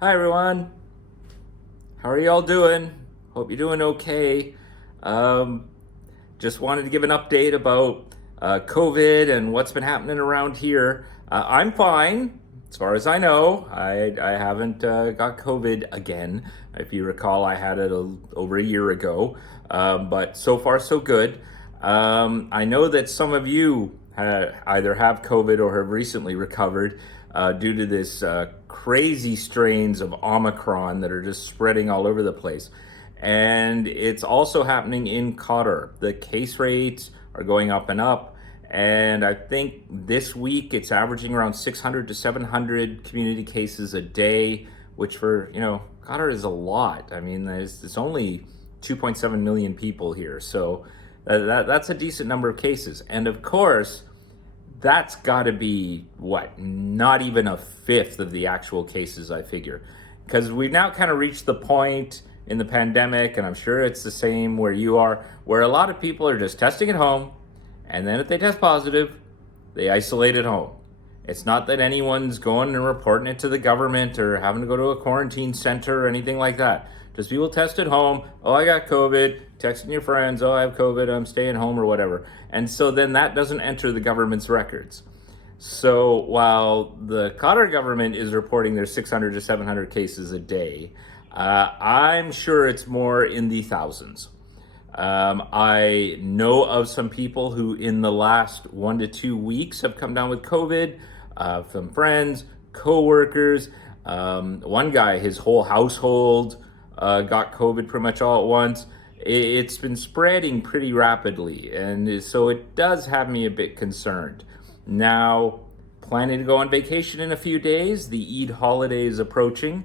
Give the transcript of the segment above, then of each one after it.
Hi everyone. How are y'all doing? Hope you're doing okay. Um, just wanted to give an update about COVID and what's been happening around here. I'm fine, as far as I know. I haven't got COVID again. If you recall, I had it over a year ago, but so far so good. I know that some of you either have COVID or have recently recovered due to this crazy strains of Omicron that are just spreading all over the place. And it's also happening in Qatar. The case rates are going up and up. And I think this week it's averaging around 600 to 700 community cases a day, which for, Qatar is a lot. I mean, there's only 2.7 million people here. So that's a decent number of cases. And of course, that's got to be not even a fifth of the actual cases, I figure. Because we've now kind of reached the point in the pandemic, and I'm sure it's the same where you are, where a lot of people are just testing at home, and then if they test positive, they isolate at home. It's not that anyone's going and reporting it to the government or having to go to a quarantine center or anything like that. Just people test at home. Oh, I got COVID. Texting your friends. Oh, I have COVID. I'm staying home or whatever. And so then that doesn't enter the government's records. So while the Qatar government is reporting their 600 to 700 cases a day, I'm sure it's more in the thousands. I know of some people who in the last 1 to 2 weeks have come down with COVID, some friends, co-workers. One guy, his whole household got COVID pretty much all at once. It's been spreading pretty rapidly, and so it does have me a bit concerned. Now, planning to go on vacation in a few days. The Eid holiday is approaching.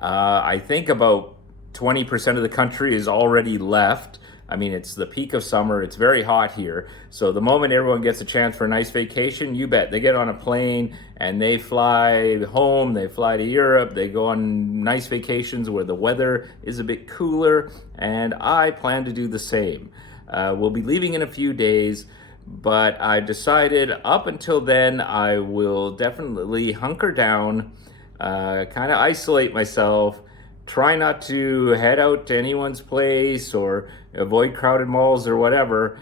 I think about 20% of the country is already left. I mean, it's the peak of summer. It's very hot here. So the moment everyone gets a chance for a nice vacation, you bet they get on a plane and they fly home. They fly to Europe. They go on nice vacations where the weather is a bit cooler. And I plan to do the same. We'll be leaving in a few days, but I decided up until then, I will definitely hunker down, kind of isolate myself, try not to head out to anyone's place or avoid crowded malls or whatever,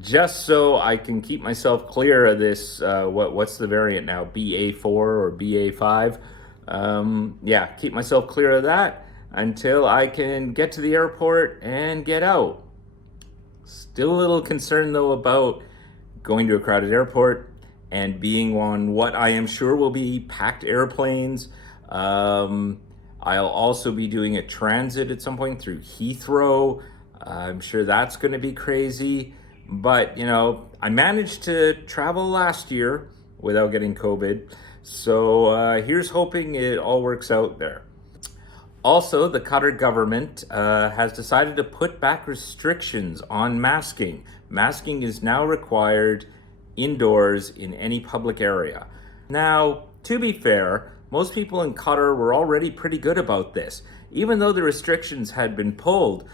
just so I can keep myself clear of this, what's the variant now, BA4 or BA5? Keep myself clear of that until I can get to the airport and get out. Still a little concerned though about going to a crowded airport and being on what I am sure will be packed airplanes. I'll also be doing a transit at some point through Heathrow. I'm sure that's going to be crazy. But, I managed to travel last year without getting COVID. So here's hoping it all works out there. Also, the Qatar government has decided to put back restrictions on masking. Masking is now required indoors in any public area. Now, to be fair, most people in Qatar were already pretty good about this. Even though the restrictions had been pulled,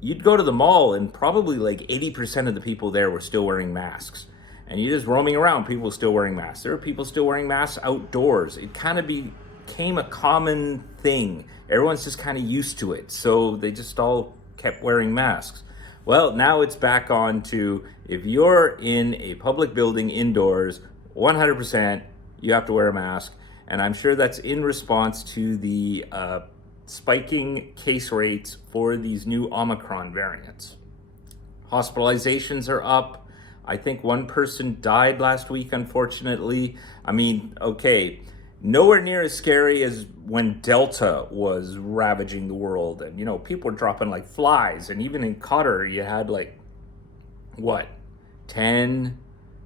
you'd go to the mall and probably like 80% of the people there were still wearing masks. And you're just roaming around, people still wearing masks. There are people still wearing masks outdoors. It kind of became a common thing. Everyone's just kind of used to it. So they just all kept wearing masks. Well, now it's back on to if you're in a public building indoors, 100% you have to wear a mask. And I'm sure that's in response to the spiking case rates for these new Omicron variants. Hospitalizations are up. I think one person died last week, unfortunately. I mean, okay, nowhere near as scary as when Delta was ravaging the world. And, people were dropping like flies. And even in Qatar, you had 10,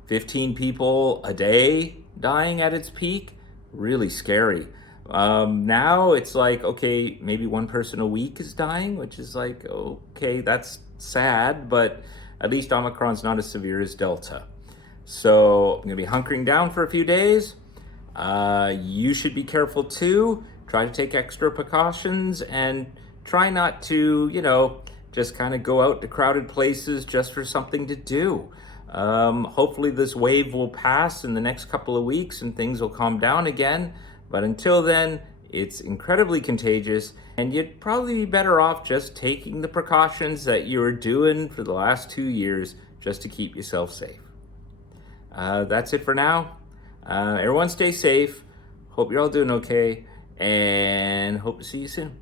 15 people a day dying at its peak. Really scary. Now it's like, okay, maybe one person a week is dying, which is like, okay, that's sad, but at least Omicron's not as severe as Delta. So I'm gonna be hunkering down for a few days. You should be careful too. Try to take extra precautions and try not to, just kind of go out to crowded places just for something to do. Hopefully this wave will pass in the next couple of weeks and things will calm down again. But until then, It's incredibly contagious, and you'd probably be better off just taking the precautions that you were doing for the last 2 years just to keep yourself safe. That's it for now. Everyone stay safe. Hope you're all doing okay, and hope to see you soon.